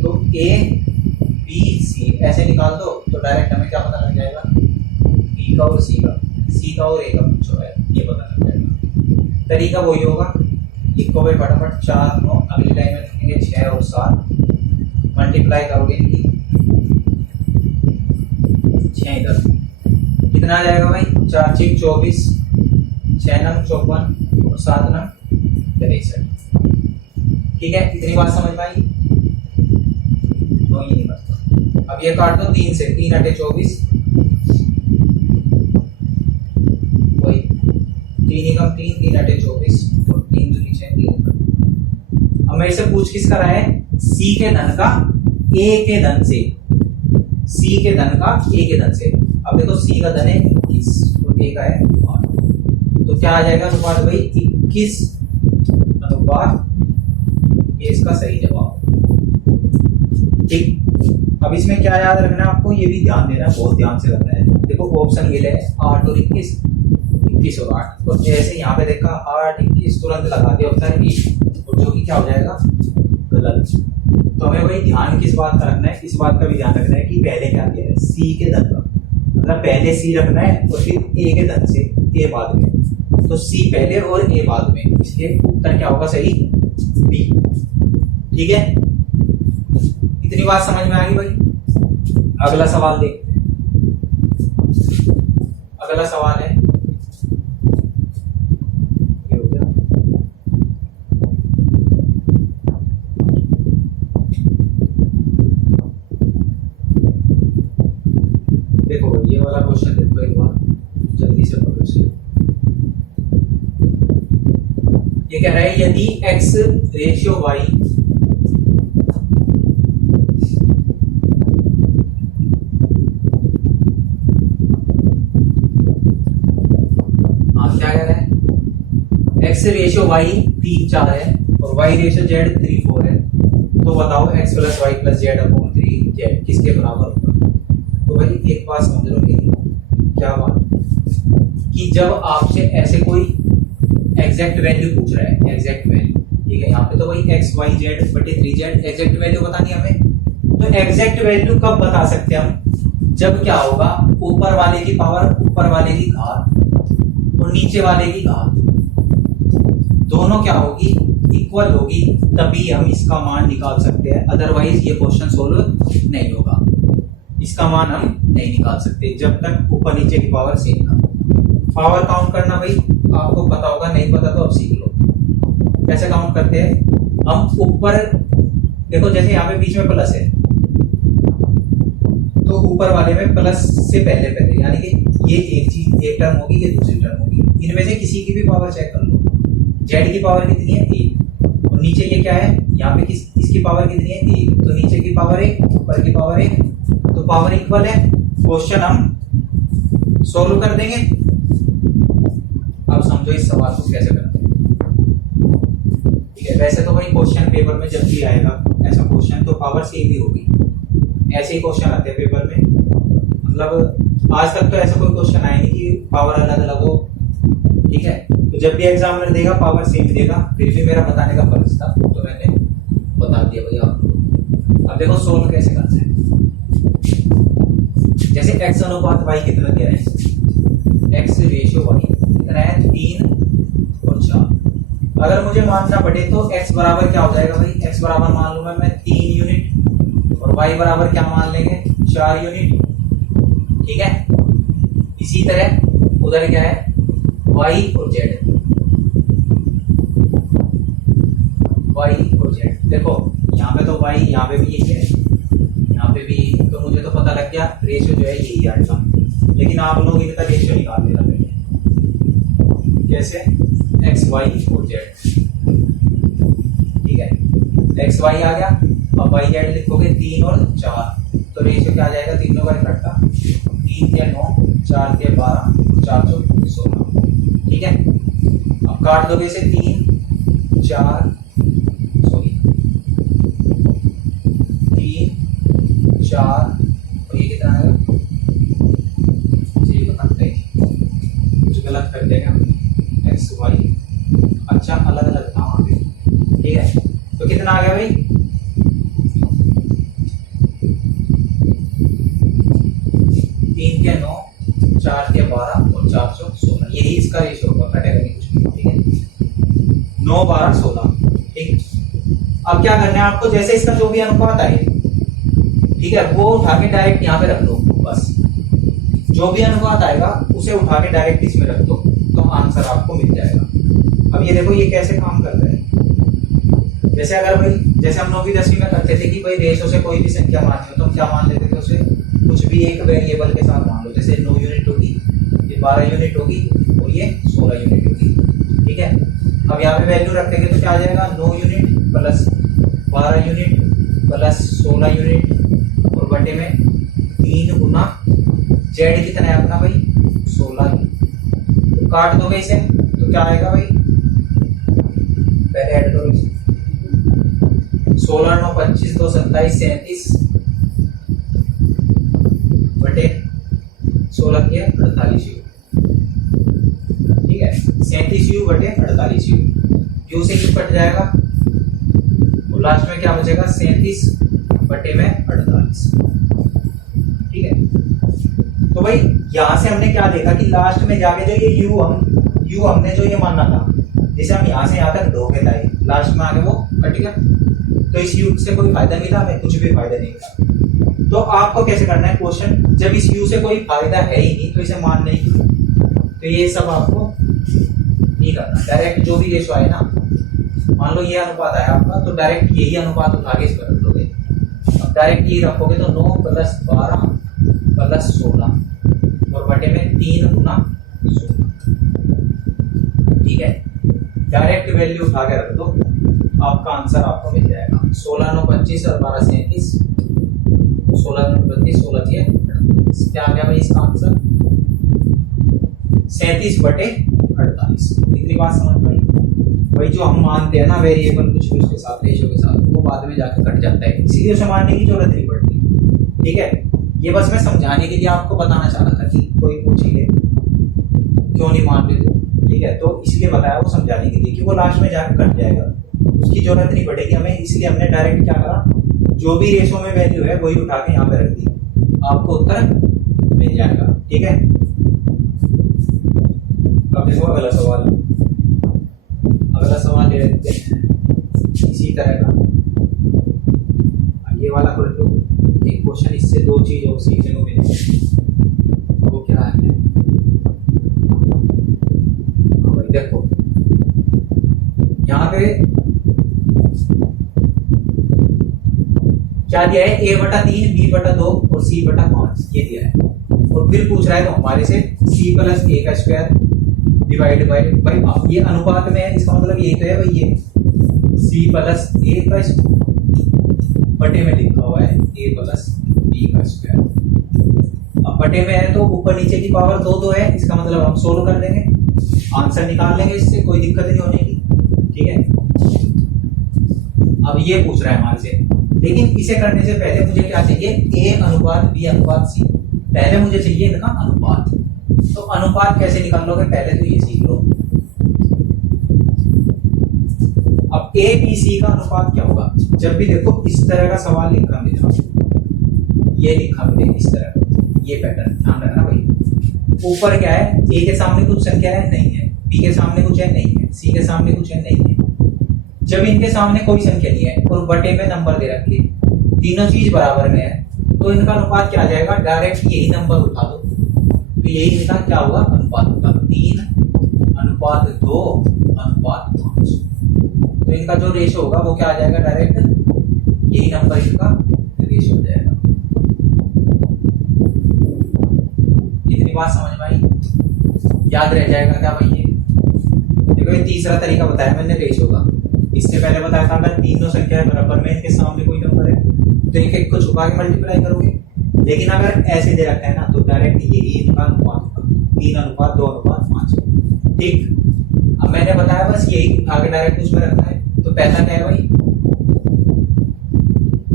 तो a b c ऐसे निकाल दो तो डायरेक्ट हमें क्या पता लग जाएगा, b का और c का और a का पूछो है, ये पता लग जाएगा। तरीका वही होगा, इनको भाई फटाफट 4 9 अगली लाइन में लिखेंगे 6 और 7 मल्टीप्लाई करोगे इनकी 6 इधर कितना आ जाएगा भाई, 4 6 24, 6 9 54 और 7 9 63। ठीक है, इतनी बात समझ में आई। तो ये नहीं बचता, अब ये काट दो 3 से, 3 8 24 वही 3 कम 3 3 8 24 और 3 दूनी 6 3। अब मेरे से पूछ किस कर रहा है, c के धन का a के धन से, c के धन का a के धन से। अब देखो c का धन है 21 और a का है 8, तो क्या आ जाएगा अनुपात भाई 21 अनुपात, ये इसका सही जवाब। ठीक, अब इसमें क्या याद रखना है आपको, ये भी ध्यान देना है, बहुत ध्यान से रखना है। देखो ऑप्शन मिले 8 और 21, 21 और 8, तो जैसे यहाँ पे देखा 8 21 तुरंत लगा दिया होता है 1, और जो कि क्या हो जाएगा गलत। तो हमें भाई ध्यान किस बात का रखना है, इस बात का भी ध्यान रखना है कि पहले क्या किया है, सी के धन का, मतलब पहले सी रखना है और फिर ए के धन से ए बाद में, तो सी पहले और ए बाद में, इसलिए उत्तर क्या होगा सही, बी। ठीक है, इतनी बात समझ में आ गई भाई। अगला सवाल देखते हैं। अगला सवाल है, ये हो गया, देखो ये वाला क्वेश्चन देखो एक बार जल्दी से पढ़ो इसे। ये कह रहा है यदि x रेशियो y क्या कह रहा है, x रेशियो y 3 4 है और y रेशियो z 3 4 है, तो बताओ x plus y plus z upon 3 z किसके बराबर होगा। तो भाई एक बात समझ लो मेरी, क्या बात, कि जब आपसे ऐसे कोई एग्जैक्ट वैल्यू पूछ रहा है, एग्जैक्ट वैल्यू, ठीक है, यहाँ पे तो भाई x y z बटे 3z एग्जैक्ट वैल्यू बतानी हमें। तो एग्जैक्ट वैल्यू कब बता सकते हैं हम, जब क्या होगा, ऊपर वाले की पावर ऊपर वाले की घात और नीचे वाले की घात दोनों क्या होगी, इक्वल होगी, तभी हम इसका मान निकाल सकते हैं। अदरवाइज ये क्वेश्चन सोल्व नहीं होगा, इसका मान हम नहीं निकाल सकते जब तक ऊपर नीचे की पावर सेम ना हो। पावर काउंट करना भाई आपको पता होगा, नहीं पता तो अब सीख लो। कैसे काउंट करते हैं हम, ऊपर देखो जैसे यहाँ पे बीच में प्लस है तो ऊपर वाले में प्लस से पहले पहले, यानी कि ये एक चीज एक टर्म होगी, ये दूसरी टर्म होगी। इनमें से किसी की भी पावर चेक कर लो। जेड की पावर कितनी है? 1। और नीचे ये क्या है? यहाँ पे इसकी पावर कितनी है? 1। तो नीचे की पावर 1, ऊपर की पावर 1, तो पावर इक्वल है। क्वेश्चन हम सोल्व कर देंगे। अब समझो इस सवाल को कैसे करते हैं। ठीक है, वैसे तो भाई क्वेश्चन पेपर में जब भी आएगा ऐसा क्वेश्चन तो पावर सेम ही होगी, ऐसे ही क्वेश्चन आते हैं पेपर में। मतलब आज तक तो ऐसा कोई क्वेश्चन आया नहीं कि पावर अलग अलग हो। ठीक है, तो जब भी एग्जामिनर देगा पावर सेम देगा। फिर भी मेरा बताने का फर्ज था तो मैंने बता दिया भैया आपको। अब देखो सोल्व कैसे करना है। जैसे x अनुपात y कितना दिया है? x रेशियो y कितना है? 3 और 4। अगर मुझे मानना पड़े तो x बराबर क्या हो जाएगा भाई? x बराबर मान लूंगा मैं 3 यूनिट और y बराबर क्या मान लेंगे? 4 यूनिट। ठीक है, इसी तरह उधर क्या है? y और z, y और z। देखो यहाँ पे तो y, यहाँ पे भी यही है, यहाँ पे भी, तो मुझे तो पता लग गया रेशियो जो है यही आएगा। लेकिन आप लोग इनका रेशियो निकाल लेना पहले। कैसे? x y और z। ठीक है, x y आ गया। अब y z लिखोगे 3 और 4, तो रेशियो क्या आ जाएगा? तीनों का इकट्ठा, 3 के 9, 4 के 12, 416। ठीक है, अब काट दोगे इसे 3 4 और ये कितना है? ये बताते हैं, कुछ गलत कर देगा एक्स वाई। अच्छा, अलग अलग था वहां पे। ठीक है, तो कितना आ गया भाई? 3 के 9, 4 के 12 और 416। यही इसका रेशियो होगा, कटेगा नहीं कुछ भी। ठीक है, 9 12 16। ठीक, अब क्या करना है आपको? जैसे इसका जो भी अनुपात आए, ठीक है, वो उठा के डायरेक्ट यहाँ पे रख दो। बस जो भी अनुपात आएगा उसे उठा के डायरेक्ट इसमें रख दो, तो आंसर आपको मिल जाएगा। अब ये देखो ये कैसे काम कर रहे हैं। जैसे अगर भाई, जैसे हम 9वीं 10वीं में करते थे कि भाई रेशो से कोई भी संख्या माननी हो तो हम क्या मान लेते थे? उसे कुछ भी एक वेरिएबल के साथ मान लो। जैसे 9 यूनिट होगी, ये 12 यूनिट होगी और ये 16 यूनिट होगी। ठीक है, अब यहाँ पे वैल्यू रखेंगे तो क्या आ जाएगा? 9 unit plus 12 unit plus 16 unit और बटे में 3 गुना जेड कितना है अपना भाई? 16। तो काट दोगे इसे तो क्या आएगा भाई? पहले ऐड करो इसे। 16 9 25 2 27 37 बटे 16 के 48 यू। ठीक है, 37 यू बटे 48 यू से यू कट जाएगा और लास्ट में क्या बचेगा? 37 बटे में 48। ठीक है, तो भाई यहां से हमने क्या देखा कि लास्ट में जाके जो ये यू हमने जो ये मानना था, जैसे हम यहां से यहां तक ढोके लाए, लास्ट में आके वो कट गया। तो इस यू से कोई फायदा मिला हमें? कुछ भी फायदा नहीं मिला। तो आपको कैसे करना है क्वेश्चन? जब इस यू से कोई फायदा है ही नहीं तो इसे मान नहीं, तो ये सब आपको नहीं करना। डायरेक्ट जो भी रेशो आए ना, मान लो ये अनुपात आया आपका, तो डायरेक्ट यही अनुपात उठा के इस पर रख दोगे। अब डायरेक्ट ये रखोगे तो 9 प्लस 12 प्लस 16 और बटे में 3 गुना 16। ठीक है, डायरेक्ट वैल्यू उठा के रख दो, आपका आंसर आपको मिल जाएगा। 16 9 25 और 12 37, 16 9 32 16 थी, क्या आ गया भाई इसका आंसर? 37 बटे 48। इतनी बात समझ पाई? भाई जो हम मानते हैं ना वेरिएबल कुछ भी उसके साथ, रेशियो के साथ, वो बाद में जाके कट जाता है, इसीलिए उसे मानने की जरूरत नहीं पड़ती। ठीक है, ये बस मैं समझाने के लिए आपको बताना चाह रहा था कि कोई पूछेंगे क्यों नहीं मान रहे तो। ठीक है, तो इसलिए बताया वो समझाने के लिए कि वो लास्ट में जाकर कट जाएगा, उसकी जरूरत नहीं पड़ेगी हमें। इसलिए हमने डायरेक्ट क्या करा, जो भी रेशो में वैल्यू है वही उठा के यहाँ पे रख दी, आपको उत्तर मिल जाएगा। ठीक है, अब देखो अगला सवाल। अगला सवाल ले लेते हैं इसी तरह का। ये वाला कर लो, एक क्वेश्चन इससे दो चीजों को सीखने को मिलेगी। वो क्या है? भाई देखो यहाँ पे क्या दिया है, a/3, b/2 और c/5 ये दिया है। और फिर पूछ रहा है तो हमारे से c प्लस a का स्क्वायर डिवाइड बाई हाफ, ये अनुपात में है, इसका मतलब यही तो है भाई, ये c प्लस a का बटे में लिखा हुआ है a प्लस b का स्क्वायर। अब बटे में है तो ऊपर नीचे की पावर दो है, इसका मतलब हम सोल्व कर देंगे, आंसर निकाल लेंगे, इससे कोई दिक्कत नहीं होने की। ठीक है, अब ये पूछ रहा है हमारे से, लेकिन इसे करने से पहले मुझे क्या चाहिए, a अनुपात b अनुपात c। पहले मुझे चाहिए इनका अनुपात। तो अनुपात कैसे निकालोगे, पहले तो ये सीख लो। अब a b c का अनुपात क्या होगा, जब भी देखो इस तरह का सवाल लिखा मिलेगा, ये लिखा मिले इस तरह, ये पैटर्न ध्यान रखना भाई। ऊपर क्या है, a के सामने कुछ संख्या है नहीं है, b के सामने कुछ है नहीं है, c के सामने कुछ है नहीं है। जब इनके सामने कोई संख्या नहीं है और बटे में नंबर दे रखे, तीनों चीज बराबर में है, तो इनका अनुपात क्या आ जाएगा, डायरेक्ट यही नंबर उठा दो, तो यही इनका क्या होगा, अनुपात होगा 3:2:5। तो इनका जो रेशो होगा वो क्या आ जाएगा, डायरेक्ट यही नंबर इनका रेशो हो जाएगा। इतनी बात समझ में आई, याद रह जाएगा क्या भाई। ये देखो ये तीसरा तरीका बताया मैंने रेशो का। इससे पहले बताया था अगर तीनों संख्या बराबर में इनके सामने कोई नंबर है तो एक एक को छुपा के मल्टीप्लाई करोगे, लेकिन अगर ऐसे दे रखा है ना तो डायरेक्ट यही इनका अनुपात होगा 3:2:5। ठीक, अब मैंने बताया बस यही आगे डायरेक्ट उसमें रखना है। तो पहला क्या है भाई,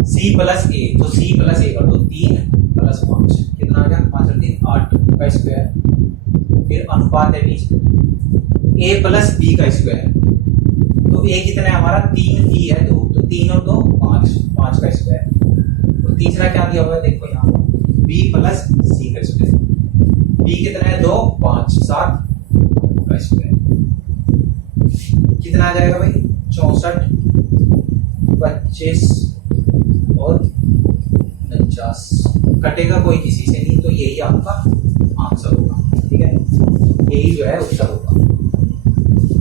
c प्लस a, तो c प्लस a कर दो, 3+5 कितना आ गया, 5×3 8 का स्क्वायर। फिर अनुपात है बीच में a प्लस b का स्क्वायर, तो a कितना है हमारा, 3 b है 2, तो 3 और 2 5 का स्क्वायर। तो तीसरा क्या दिया हुआ है देखो यहाँ, b प्लस c का स्क्वायर, b कितना है 2 5 7 का स्क्वायर। कितना आ जाएगा भाई, 64 25 और 49, कटेगा कोई किसी से नहीं, तो यही आपका आंसर होगा। ठीक है, यही जो है उत्तर होगा।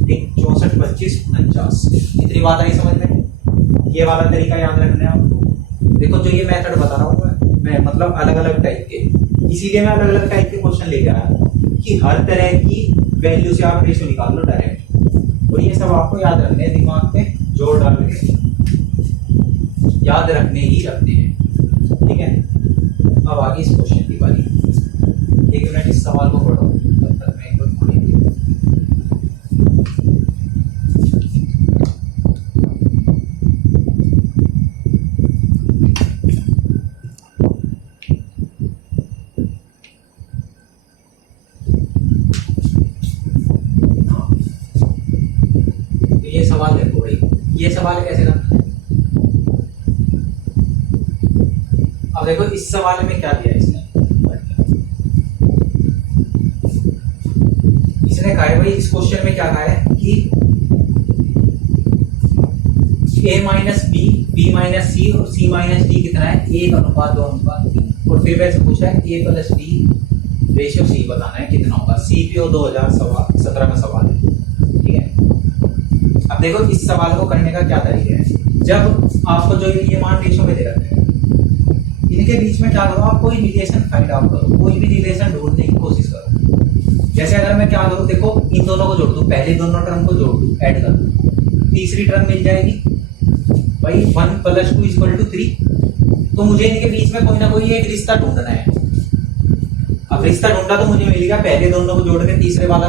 ठीक, 64 25 49। इतनी बात आई समझ में। ये वाला तरीका याद रखना है आपको। देखो जो ये मेथड बता रहा हूँ मैं मतलब अलग अलग टाइप के, इसीलिए मैं अलग अलग टाइप के क्वेश्चन लेके आया कि हर तरह की वैल्यू से आप रेशो निकाल लो डायरेक्ट, और ये सब आपको याद रखने हैं, दिमाग में जोर डाल के याद रखने ही रखने हैं। ठीक है, अब आगे इस क्वेश्चन की बारी। 1 मिनट इस सवाल को पढ़ो, तब तक मैं एक बार पढ़ेंगे। तो ये सवाल देखो भाई, ये सवाल कैसे करना है। अब देखो इस सवाल में क्या दिया है इसने कहा है भाई, इस क्वेश्चन में क्या कहा है कि a minus B, B minus C और सी माइनस डी कितना है, 1:2:3। और फिर वैसे पूछा है a plus b ratio c बताना है कितना होगा। CPO 2017 का सवाल है। ठीक है, अब देखो इस सवाल को करने का क्या तरीका है। जब आपको जो ये मान रेशियो में दे रखे हैं, इनके बीच में क्या करो, आप कोई रिलेशन फाइंड आउट करो, कोई भी रिलेशन ढूंढने की कोशिश करो। जैसे अगर मैं क्या करूं, देखो इन दोनों को जोड़ दूं, पहले दोनों टर्म को जोड़ दूं, ऐड कर दूं, तीसरी टर्म मिल जाएगी भाई 1 + 2 = 3। तो मुझे इनके बीच में कोई ना कोई एक रिश्ता ढूंढना है। अब रिश्ता ढूंढा तो मुझे मिल गया पहले दोनों को जोड़ के तीसरे वाला,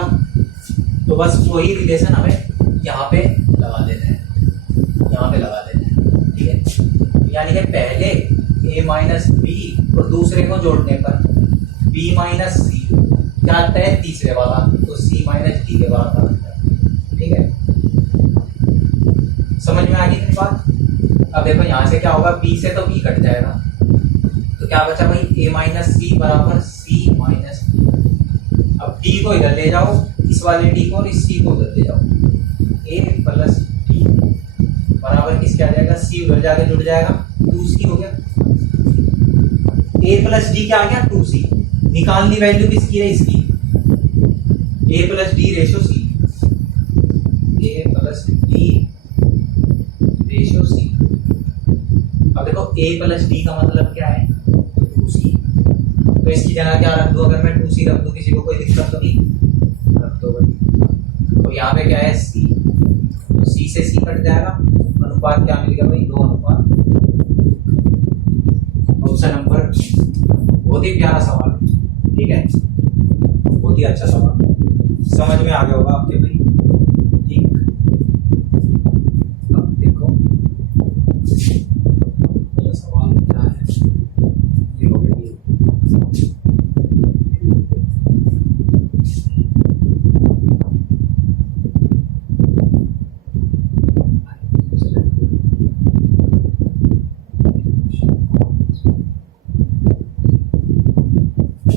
तो बस वही रिलेशन हमें यहाँ पे लगा देना है, यहाँ पे लगा देना है। ठीक है, यानी कि पहले a माइनस बी और दूसरे को जोड़ने पर b माइनस सी क्या आता है, तीसरे वाला, तो c माइनस डी के बराबर आता है। ठीक है, समझ में आ गई इतनी बात। अब देखो यहाँ से क्या होगा, b से तो b कट जाएगा, तो क्या बचा भाई, a माइनस सी बराबर c माइनस डी। अब d को इधर ले जाओ, इस वाले d को और इस c को उधर ले जाओ, a प्लस डी बराबर किसके आ जाएगा, c उधर जाके जुड़ जाएगा, 2c हो गया। a प्लस डी क्या आ गया, 2c। निकालनी वैल्यू किसकी है, इसकी, a plus D ratio c, a plus D ratio c। अब देखो a प्लस डी का मतलब क्या है, 2c। तो इसकी जगह क्या रख दो, अगर मैं 2c रख दूं, किसी को कोई दिक्कत तो नहीं, रख दो भाई। तो यहाँ पे क्या है c, तो c से c कट जाएगा, अनुपात क्या मिलेगा भाई, 2 अनुपात। ऑप्शन नंबर, बहुत ही प्यारा सवाल, ठीक है, बहुत ही अच्छा सवाल, समझ में आ गया होगा आपके भाई, ठीक। अब देखो ये सवाल क्या है, ये हो गया,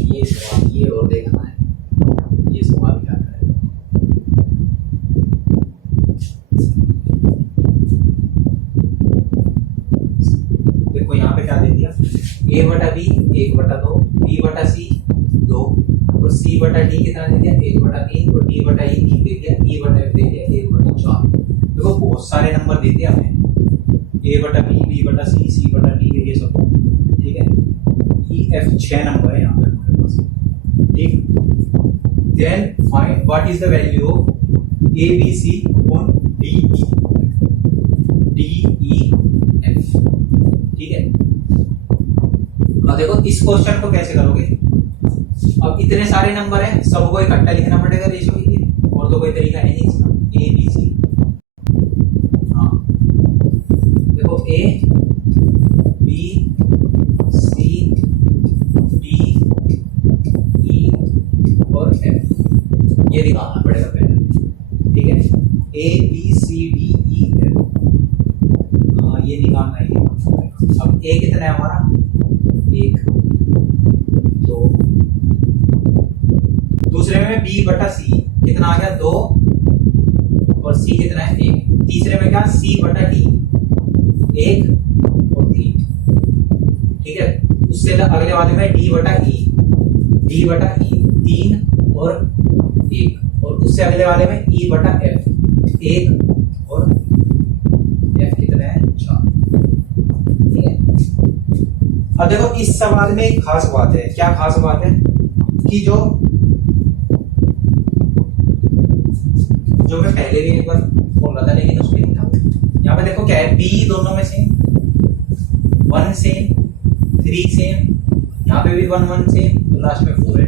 ये सवाल ये और देखना है, ये सवाल क्या है। देखो यहाँ पे क्या दे दिया, a बटा b 1/2, b बटा c 2, और c बटा d कितना दे दिया 1/3, और d बटा e 3 दे दिया, e बटा f दे दिया 1/4। देखो बहुत सारे नंबर दे दिया हमें, a बटा b, b बटा c, c बटा d, ये सब, ठीक है। e f 6 नंबर है यहाँ पे हमारे पास, ठीक। Then find what is the value of a b c upon d e f, ठीक है। अब देखो इस क्वेश्चन को कैसे करोगे, अब इतने सारे नंबर हैं, सबको इकट्ठा लिखना पड़ेगा रेशियो के लिए, और तो कोई तरीका है नहीं इसका, ए बी सी। हाँ देखो ए बी सी डी ई और एफ, ये निकालना पड़ेगा पहले, ठीक है। A B C D E F, हाँ ये निकालना है। अब ए कितना है हमारा, 1 2, दूसरे में b बटा c कितना आ गया 2, और c कितना है 1, तीसरे में क्या c बटा d 1 और 3, ठीक है। उससे अगले वाले में d बटा e 3 और 1, और उससे अगले वाले में e बटा f 1 और f कितना है 4, ठीक है। अब देखो इस सवाल में एक खास बात है, क्या खास बात है कि जो मैं पहले भी एक बार बोल रहा था लेकिन उसमें नहीं था, यहाँ पे देखो क्या है, b दोनों में सेम, 1 सेम, 3 सेम, यहाँ पे भी 1 1 सेम, तो लास्ट में 4 है।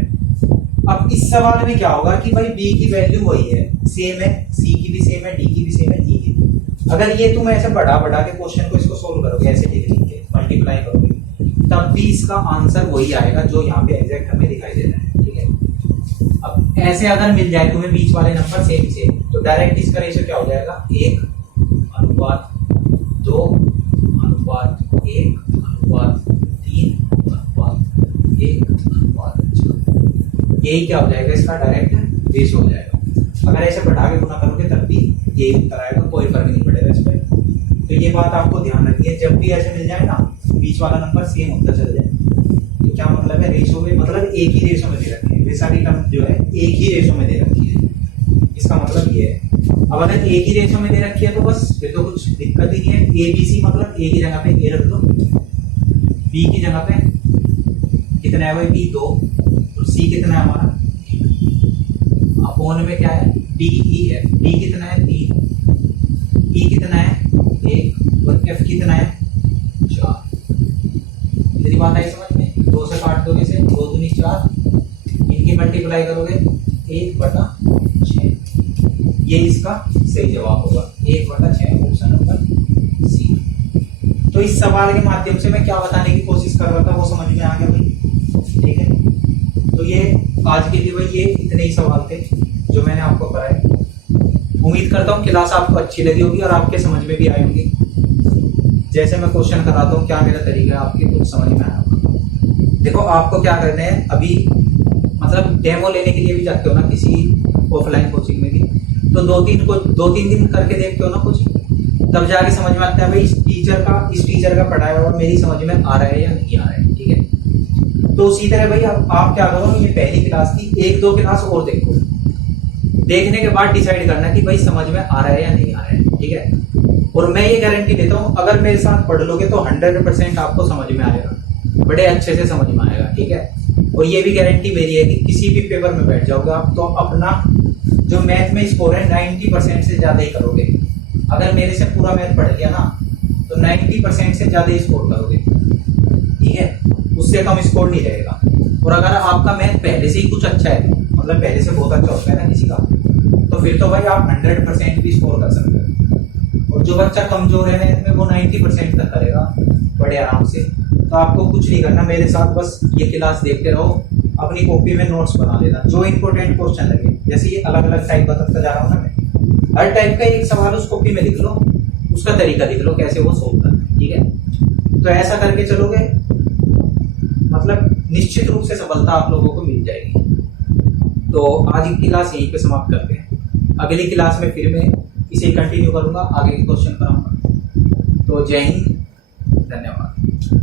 अब इस सवाल में क्या होगा कि भाई b की वैल्यू वही है, सेम है, c की भी सेम है, d की भी सेम है, e की भी। अगर ये तुम ऐसे बढ़ा के क्वेश्चन को इसको सोल्व करोगे, ऐसे लिख के मल्टीप्लाई करोगे, तब भी इसका आंसर वही आएगा जो यहाँ पे एग्जैक्ट हमें दिखाई दे रहा है, ठीक है। अब ऐसे अगर मिल जाए तुम्हें बीच वाले नंबर सेम सेम, तो डायरेक्ट इसका रेशियो क्या हो जाएगा, 1:2 1:3:1:4, यही क्या हो जाएगा, इसका डायरेक्ट रेशियो हो जाएगा। अगर ऐसे बढ़ा के गुना करोगे तब भी यही उत्तर आएगा, कोई फर्क नहीं पड़ेगा इस पर। तो ये बात आपको ध्यान रखिए, जब भी ऐसे मिल जाए ना बीच वाला नंबर सेम होता चल जाए, तो क्या मतलब है, रेशो में मतलब एक ही रेशो में दे रखी है, वैसा भी टर्म जो है एक ही रेशो में दे रखी है, इसका मतलब ये है। अब अगर एक ही रेशो में दे रखी है तो बस फिर तो कुछ दिक्कत ही नहीं है। ए बी सी मतलब ए की जगह पे ए रख दो, बी की जगह पे कितना है भाई बी 2, और सी कितना है हमारा, अपॉन में क्या है डी ई एफ, डी कितना है 3, ई कितना है 1, और एफ कितना है 4। इतनी बात आई समझ में, 2 से काट दोगे से 2 दूनी 4, इनकी मल्टीप्लाई करोगे 1/6, ये इसका सही जवाब होगा 1/6, ऑप्शन नंबर सी। तो इस सवाल के माध्यम से मैं क्या बताने की कोशिश कर रहा था वो समझ में आ गया भाई, ठीक है। तो ये आज के लिए भाई ये इतने ही सवाल थे जो मैंने आपको कराए। उम्मीद करता हूँ क्लास आपको अच्छी लगी होगी और आपके समझ में भी आई होगी। जैसे मैं क्वेश्चन कराता हूँ क्या मेरा तरीका है आपके कुछ समझ में आया होगा। देखो आपको क्या करना है, अभी मतलब डेमो लेने के लिए भी जाते हो ना किसी ऑफलाइन कोचिंग में भी, तो 2-3 दिन करके देखते हो ना कुछ, तब जाके समझ में आता है भाई इस टीचर का पढ़ाया हुआ मेरी समझ में आ रहा है या नहीं आ रहा है, ठीक है। तो उसी तरह भाई आप क्या करो, ये पहली क्लास की 1-2 क्लास और देखो, देखने के बाद डिसाइड करना कि भाई समझ में आ रहा है या नहीं आ रहा है, ठीक है। और मैं ये गारंटी देता हूँ अगर मेरे साथ पढ़ लोगे तो 100% आपको समझ में आएगा, बड़े अच्छे से समझ में आएगा, ठीक है। और ये भी गारंटी मेरी है कि किसी भी पेपर में बैठ जाओगे आप तो अपना जो मैथ में स्कोर है 90% से ज्यादा ही करोगे। अगर मेरे से पूरा मैथ पढ़ लिया ना तो 90% से ज्यादा ही स्कोर करोगे, ठीक है, उससे कम स्कोर नहीं रहेगा। और अगर आपका मैथ पहले से ही कुछ अच्छा है, मतलब पहले से बहुत अच्छा होता है ना किसी का, तो फिर तो भाई आप 100% भी स्कोर कर सकते हो। और जो बच्चा कमजोर है मैथ में वो 90% तक करेगा बड़े आराम से। तो आपको कुछ नहीं करना, मेरे साथ बस ये क्लास देखते रहो, अपनी कॉपी में नोट्स बना लेना, जो इंपॉर्टेंट क्वेश्चन लगे। जैसे ये अलग अलग टाइप बताता जा रहा हूँ ना मैं, हर टाइप का एक सवाल उस कॉपी में लिख लो, उसका तरीका लिख लो कैसे वो सोल्व करना है, ठीक है। तो ऐसा करके चलोगे मतलब निश्चित रूप से सफलता आप लोगों को मिल जाएगी। तो आज की क्लास यहीं पे समाप्त करते हैं। अगली क्लास में फिर मैं इसे कंटिन्यू करूंगा, आगे के क्वेश्चन कराऊंगा। तो जय हिंद, धन्यवाद।